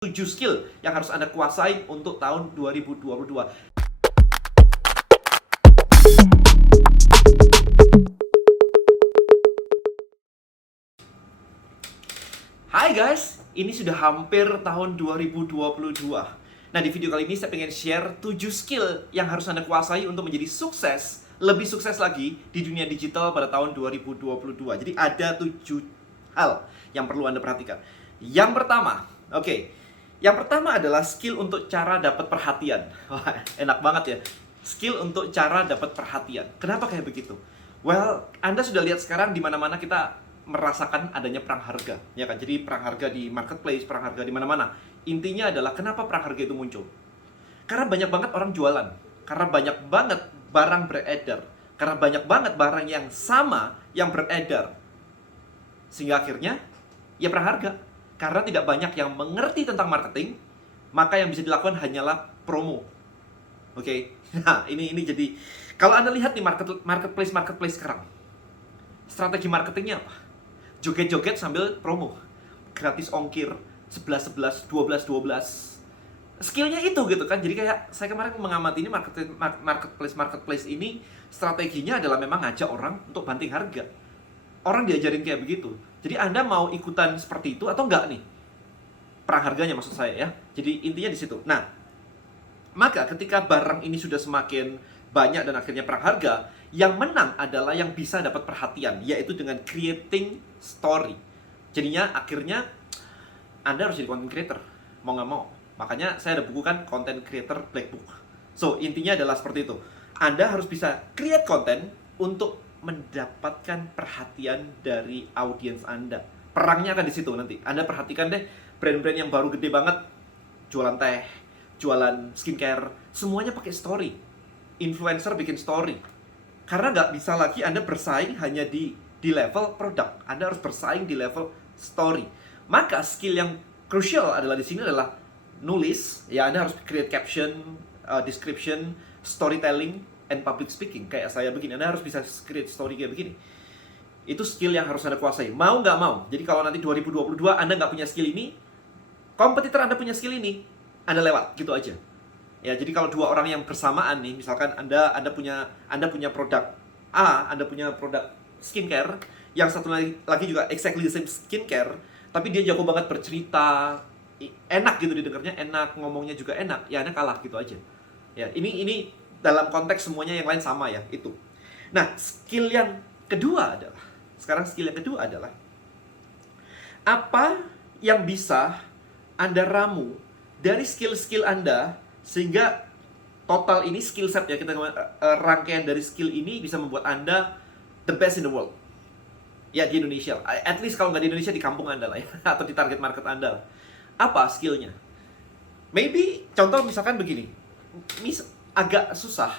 7 skill yang harus Anda kuasai untuk tahun 2022. Hai guys, ini sudah hampir tahun 2022. Nah, di video kali ini saya pengen share 7 skill yang harus Anda kuasai untuk menjadi sukses, lebih sukses lagi di dunia digital pada tahun 2022. Jadi ada 7 hal yang perlu Anda perhatikan. Yang pertama adalah skill untuk cara dapat perhatian. Wah, enak banget ya. Skill untuk cara dapat perhatian. Kenapa kayak begitu? Well, Anda sudah lihat sekarang di mana-mana kita merasakan adanya perang harga, ya kan? Jadi perang harga di marketplace, perang harga di mana-mana. Intinya adalah kenapa perang harga itu muncul? Karena banyak banget orang jualan, karena banyak banget barang beredar, karena banyak banget barang yang sama yang beredar. Sehingga akhirnya ya perang harga. Karena tidak banyak yang mengerti tentang marketing, maka yang bisa dilakukan hanyalah promo. Oke. Nah, ini jadi kalau Anda lihat di marketplace sekarang, strategi marketingnya apa? Joget-joget sambil promo. Gratis ongkir 11 11, 12 12. Skillnya itu gitu kan. Jadi kayak saya kemarin mengamati ini marketplace ini strateginya adalah memang ngajak orang untuk banting harga. Orang diajarin kayak begitu. Jadi Anda mau ikutan seperti itu atau enggak nih? Perang harganya maksud saya ya. Jadi intinya di situ. Nah, maka ketika barang ini sudah semakin banyak dan akhirnya perang harga, yang menang adalah yang bisa dapat perhatian, yaitu dengan creating story. Jadinya akhirnya Anda harus jadi content creator, mau nggak mau. Makanya saya ada buku kan, Content Creator Black Book. So, intinya adalah seperti itu. Anda harus bisa create konten untuk mendapatkan perhatian dari audiens Anda. Perangnya akan di situ nanti. Anda perhatikan deh, brand-brand yang baru gede banget, jualan teh, jualan skincare, semuanya pakai story. Influencer bikin story. Karena nggak bisa lagi Anda bersaing hanya di level produk. Anda harus bersaing di level story. Maka skill yang crucial adalah di sini adalah nulis. Ya, Anda harus create caption, description, storytelling, and public speaking. Kayak saya begini, Anda harus bisa create story kayak begini. Itu skill yang harus Anda kuasai. Mau nggak mau. Jadi kalau nanti 2022 Anda nggak punya skill ini, kompetitor Anda punya skill ini, Anda lewat, gitu aja. Ya, jadi kalau dua orang yang bersamaan nih, misalkan Anda punya produk A, Anda punya produk skincare, yang satu lagi juga exactly the same skincare, tapi dia jago banget bercerita, enak gitu didengarnya, enak, ngomongnya juga enak, ya Anda kalah gitu aja. Ya, ini dalam konteks semuanya yang lain sama ya, itu. Nah, skill yang kedua adalah apa yang bisa Anda ramu dari skill-skill Anda sehingga total ini skill set ya, kita rangkaian dari skill ini bisa membuat Anda the best in the world. Ya, di Indonesia. At least kalau nggak di Indonesia, di kampung Anda lah ya, atau di target market Anda lah. Apa skillnya? Maybe, contoh misalkan begini. Agak susah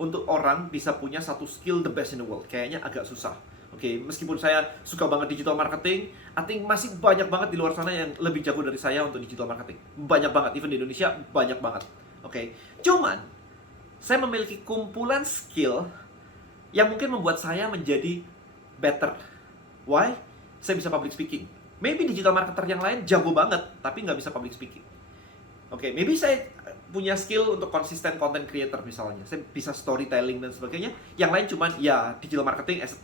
untuk orang bisa punya satu skill the best in the world. Kayaknya agak susah. Oke, meskipun saya suka banget digital marketing, I think masih banyak banget di luar sana yang lebih jago dari saya untuk digital marketing. Banyak banget, even di Indonesia banyak banget. Oke, cuman saya memiliki kumpulan skill yang mungkin membuat saya menjadi better. Why? Saya bisa public speaking. Maybe digital marketer yang lain jago banget, tapi nggak bisa public speaking. Oke, maybe saya punya skill untuk konsisten content creator misalnya. Saya bisa storytelling dan sebagainya. Yang lain cuman ya digital marketing as a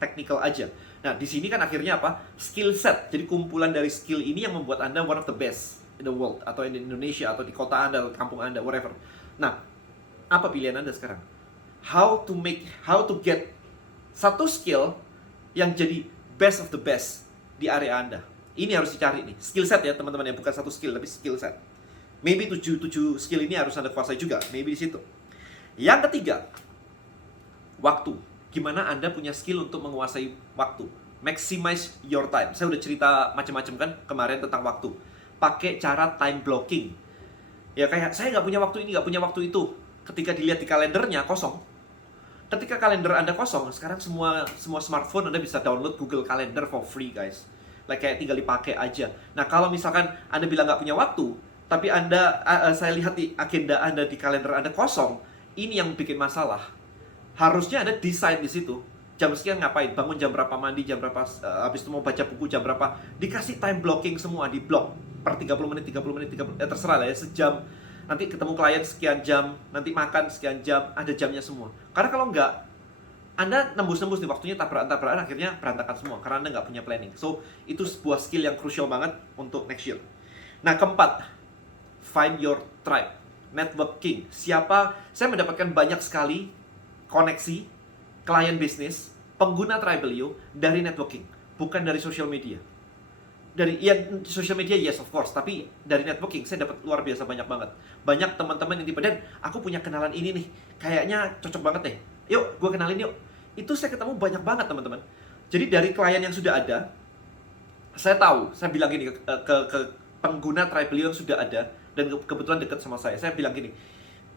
technical aja. Nah, di sini kan akhirnya apa? Skill set. Jadi kumpulan dari skill ini yang membuat Anda one of the best in the world, atau in Indonesia, atau di kota Anda, kampung Anda, whatever. Nah, apa pilihan Anda sekarang? How to get satu skill yang jadi best of the best di area Anda. Ini harus dicari nih. Skill set ya, teman-teman, ya, bukan satu skill, tapi skill set. Maybe 7 skill ini harus Anda kuasai juga. Maybe di situ. Yang ketiga, waktu. Gimana Anda punya skill untuk menguasai waktu. Maximize your time. Saya udah cerita macam-macam kan kemarin tentang waktu. Pakai cara time blocking. Ya kayak, saya nggak punya waktu ini, nggak punya waktu itu. Ketika dilihat di kalendernya, kosong. Ketika kalender Anda kosong, sekarang semua smartphone Anda bisa download Google Calendar for free, guys. Kayak tinggal dipakai aja. Nah, kalau misalkan Anda bilang nggak punya waktu, tapi saya lihat di agenda Anda, di kalender Anda kosong, ini yang bikin masalah. Harusnya Anda desain di situ. Jam sekian ngapain? Bangun jam berapa, mandi jam berapa, habis itu mau baca buku jam berapa. Dikasih time blocking semua, di blok. per 30 menit, 30 menit, 30 menit, terserah lah ya, sejam. Nanti ketemu klien sekian jam, nanti makan sekian jam, ada jamnya semua. Karena kalau nggak, Anda nembus-nembus nih waktunya tabrakan-tabrakan, akhirnya berantakan semua karena Anda nggak punya planning. So, itu sebuah skill yang crucial banget untuk next year. Nah, keempat, find your tribe. Networking. Saya mendapatkan banyak sekali koneksi, klien bisnis, pengguna Tribelio dari networking, bukan dari social media. Dari social media yes of course, tapi dari networking saya dapat luar biasa banyak banget. Banyak teman-teman yang tipe, Dan, aku punya kenalan ini nih, kayaknya cocok banget deh. Yuk, gue kenalin yuk. Itu saya ketemu banyak banget teman-teman. Jadi dari klien yang sudah ada, saya tahu, saya bilang gini ke pengguna Tribelio yang sudah ada dan kebetulan dekat sama saya bilang gini,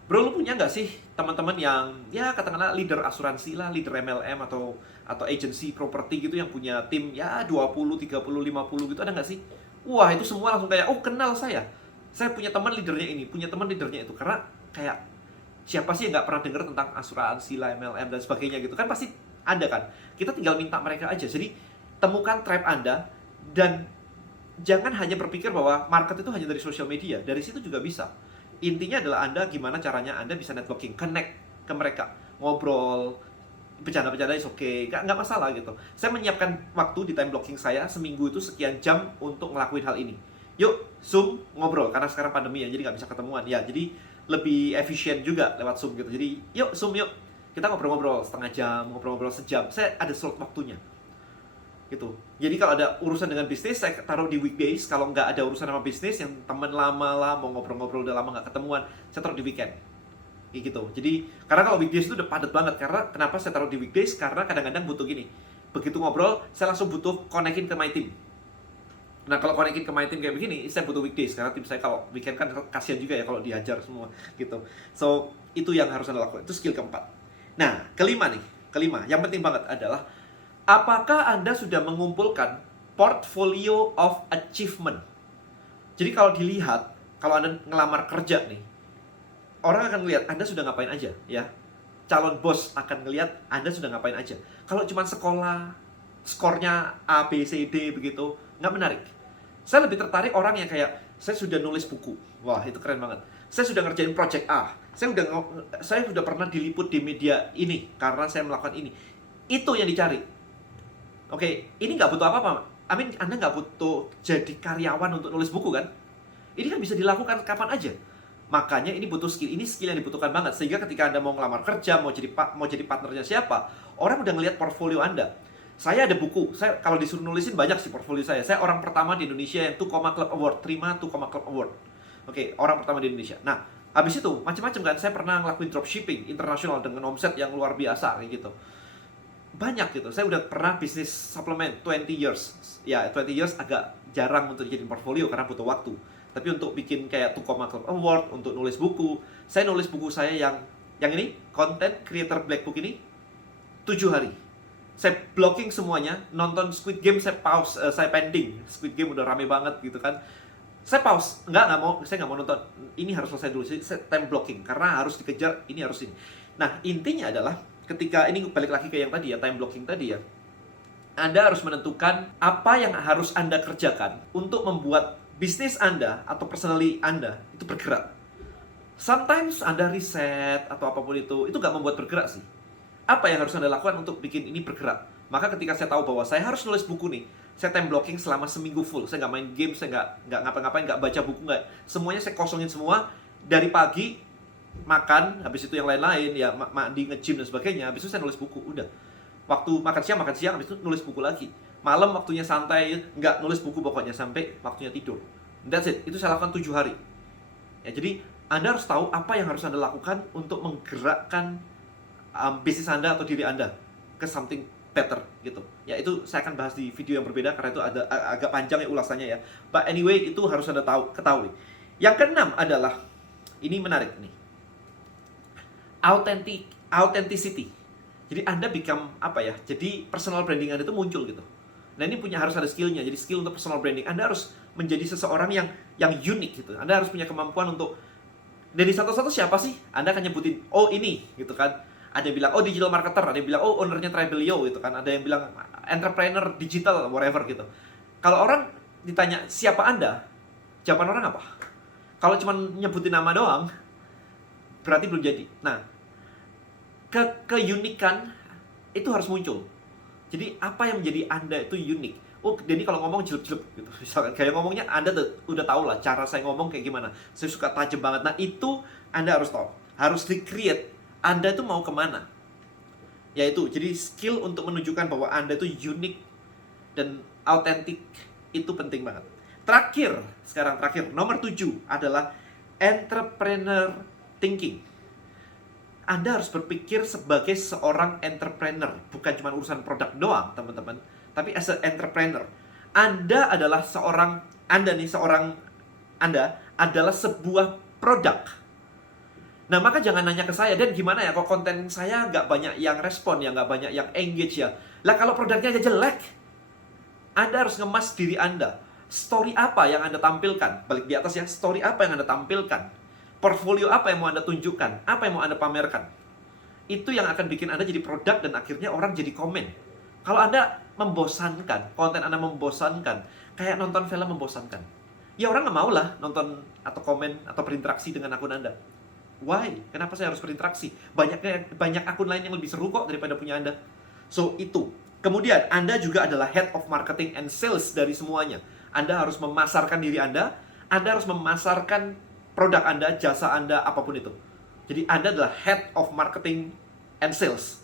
bro, lu punya nggak sih teman-teman yang ya katakanlah leader asuransi lah, leader MLM atau agency properti gitu yang punya tim ya 20, 30, 50 gitu, ada nggak sih? Wah, itu semua langsung kayak, oh kenal saya punya teman leadernya ini, punya teman leadernya itu. Karena kayak siapa sih yang nggak pernah dengar tentang asuransi lah, MLM dan sebagainya gitu kan, pasti ada kan. Kita tinggal minta mereka aja. Jadi temukan tribe Anda dan jangan hanya berpikir bahwa market itu hanya dari social media, dari situ juga bisa. Intinya adalah Anda gimana caranya Anda bisa networking, connect ke mereka, ngobrol, bercanda-bercanda is okay, nggak masalah gitu. Saya menyiapkan waktu di time blocking saya, seminggu itu sekian jam untuk ngelakuin hal ini. Yuk, Zoom, ngobrol, karena sekarang pandemi ya, jadi nggak bisa ketemuan. Ya, jadi lebih efisien juga lewat Zoom gitu. Jadi, yuk, Zoom yuk, kita ngobrol-ngobrol setengah jam, ngobrol-ngobrol sejam. Saya ada slot waktunya. Gitu. Jadi kalau ada urusan dengan bisnis, saya taruh di weekdays. Kalau nggak ada urusan sama bisnis, yang teman lama lah, mau ngobrol-ngobrol udah lama nggak ketemuan, saya taruh di weekend. Kayak gitu. Jadi, karena kalau weekdays itu udah padat banget. Karena kenapa saya taruh di weekdays? Karena kadang-kadang butuh gini. Begitu ngobrol, saya langsung butuh connectin ke my team. Nah, kalau connectin ke my team kayak begini, saya butuh weekdays. Karena tim saya kalau weekend kan kasihan juga ya kalau dihajar semua. Gitu. So, itu yang harus Anda lakukan. Itu skill keempat. Nah, kelima, yang penting banget adalah apakah Anda sudah mengumpulkan portfolio of achievement? Jadi kalau dilihat, kalau Anda ngelamar kerja nih, orang akan lihat Anda sudah ngapain aja, ya. Calon bos akan ngelihat Anda sudah ngapain aja. Kalau cuma sekolah, skornya A, B, C, D begitu, nggak menarik. Saya lebih tertarik orang yang kayak, saya sudah nulis buku. Wah, itu keren banget. Saya sudah ngerjain project A. Saya sudah pernah diliput di media ini karena saya melakukan ini. Itu yang dicari. Oke, ini nggak butuh apa-apa. Anda nggak butuh jadi karyawan untuk nulis buku kan? Ini kan bisa dilakukan kapan aja. Makanya ini butuh skill. Ini skill yang dibutuhkan banget. Sehingga ketika Anda mau ngelamar kerja, mau jadi partnernya siapa, orang udah ngelihat portfolio Anda. Saya ada buku. Saya kalau disuruh nulisin banyak sih portfolio saya. Saya orang pertama di Indonesia yang 2 Club Award, terima 2 Club Award. Oke, orang pertama di Indonesia. Nah, habis itu macam-macam kan. Saya pernah ngelakuin dropshipping internasional dengan omset yang luar biasa kayak gitu. Banyak gitu. Saya udah pernah bisnis suplemen 20 years. Ya, 20 years agak jarang untuk dijadiin portfolio karena butuh waktu. Tapi untuk bikin kayak 2 Club Award, untuk nulis buku, saya nulis buku saya yang ini, Content Creator Black Book ini 7 hari. Saya blocking semuanya, nonton Squid Game saya pause, saya pending. Squid Game udah rame banget gitu kan. Saya pause, saya nggak mau nonton. Ini harus selesai dulu. Saya time blocking karena harus dikejar, ini harus ini. Nah, intinya adalah ketika ini balik lagi ke yang tadi ya, time blocking tadi ya. Anda harus menentukan apa yang harus Anda kerjakan untuk membuat bisnis Anda atau personally Anda itu bergerak. Sometimes Anda riset atau apapun itu nggak membuat bergerak sih. Apa yang harus Anda lakukan untuk bikin ini bergerak? Maka ketika saya tahu bahwa saya harus nulis buku nih, saya time blocking selama seminggu full. Saya nggak main game, saya nggak ngapa-ngapain, nggak baca buku, nggak. Semuanya saya kosongin semua. Dari pagi, makan, habis itu yang lain-lain, ya mandi, nge-gym dan sebagainya. Habis itu saya nulis buku, udah. Waktu makan siang, habis itu nulis buku lagi. Malam waktunya santai, nggak nulis buku pokoknya sampai waktunya tidur. That's it, itu saya lakukan 7 hari. Ya, jadi Anda harus tahu apa yang harus Anda lakukan untuk menggerakkan bisnis Anda atau diri Anda ke something better gitu. Ya, itu saya akan bahas di video yang berbeda karena itu ada agak panjang ya ulasannya ya. But anyway, itu harus Anda ketahui. Yang keenam adalah, ini menarik nih, authenticity. Jadi Anda become apa ya? Jadi personal branding Anda itu muncul gitu. Nah, ini harus ada skillnya. Jadi skill untuk personal branding. Anda harus menjadi seseorang yang unik gitu. Anda harus punya kemampuan untuk dari satu-satu siapa sih? Anda akan nyebutin, oh ini gitu kan. Ada yang bilang, oh digital marketer, ada yang bilang, oh ownernya Tribelio gitu kan. Ada yang bilang entrepreneur digital, whatever gitu. Kalau orang ditanya siapa Anda, Jawaban orang apa? Kalau cuma nyebutin nama doang, berarti belum jadi. Nah, keunikan itu harus muncul. Jadi apa yang menjadi Anda itu unik. Oh, jadi kalau ngomong jelek-jelek gitu. Misalkan kayak ngomongnya Anda udah tahu lah cara saya ngomong kayak gimana. Saya suka tajam banget. Nah, itu Anda harus tahu. Harus di-create Anda itu mau kemana. Yaitu, jadi skill untuk menunjukkan bahwa Anda itu unik dan autentik itu penting banget. Terakhir, nomor 7 adalah entrepreneur thinking. Anda harus berpikir sebagai seorang entrepreneur, bukan cuma urusan produk doang, teman-teman, tapi as an entrepreneur. Anda adalah adalah sebuah produk. Nah, maka jangan nanya ke saya, dan gimana ya, kok konten saya nggak banyak yang respon ya, nggak banyak yang engage ya. Lah, kalau produknya aja jelek, Anda harus ngemas diri Anda. Story apa yang Anda tampilkan? Balik di atas ya, story apa yang Anda tampilkan? Portfolio apa yang mau Anda tunjukkan? Apa yang mau Anda pamerkan? Itu yang akan bikin Anda jadi produk dan akhirnya orang jadi komen. Kalau Anda membosankan, konten Anda membosankan, kayak nonton film membosankan, ya orang nggak mau lah nonton atau komen atau berinteraksi dengan akun Anda. Why? Kenapa saya harus berinteraksi? Banyak akun lain yang lebih seru kok daripada punya Anda. So, itu. Kemudian, Anda juga adalah head of marketing and sales dari semuanya. Anda harus memasarkan diri Anda harus memasarkan produk Anda, jasa Anda, apapun itu. Jadi, Anda adalah head of marketing and sales.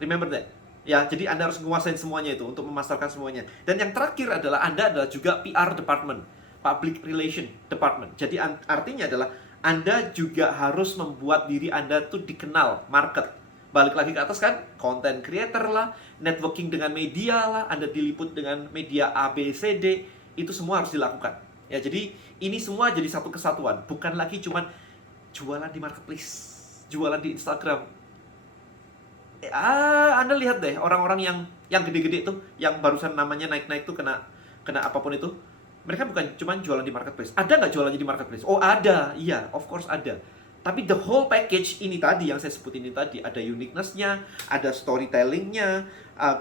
Remember that? Ya, jadi Anda harus menguasai semuanya itu untuk memasarkan semuanya. Dan yang terakhir adalah Anda adalah juga PR department, public relation department. Jadi, artinya adalah Anda juga harus membuat diri Anda tuh dikenal market. Balik lagi ke atas kan, content creator lah, networking dengan media lah, Anda diliput dengan media A, B, C, D, itu semua harus dilakukan. Ya, jadi ini semua jadi satu kesatuan, bukan lagi cuman jualan di marketplace, jualan di Instagram. Anda lihat deh orang-orang yang gede-gede tuh, yang barusan namanya naik-naik tuh kena apapun itu. Mereka bukan cuma jualan di marketplace. Ada nggak jualannya di marketplace? Oh, ada. Iya, of course ada. Tapi the whole package ini tadi, yang saya sebutin ini tadi, ada uniqueness-nya, ada storytelling-nya,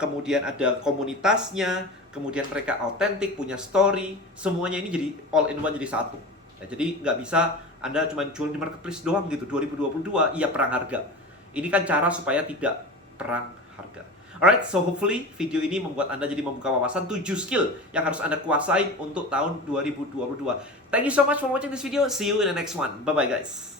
kemudian ada komunitasnya, kemudian mereka autentik, punya story, semuanya ini jadi all in one, jadi satu. Ya, jadi nggak bisa Anda cuma jual di marketplace doang gitu. 2022, iya perang harga. Ini kan cara supaya tidak perang harga. Alright, so hopefully video ini membuat Anda jadi membuka wawasan 7 skill yang harus Anda kuasain untuk tahun 2022. Thank you so much for watching this video. See you in the next one. Bye-bye guys.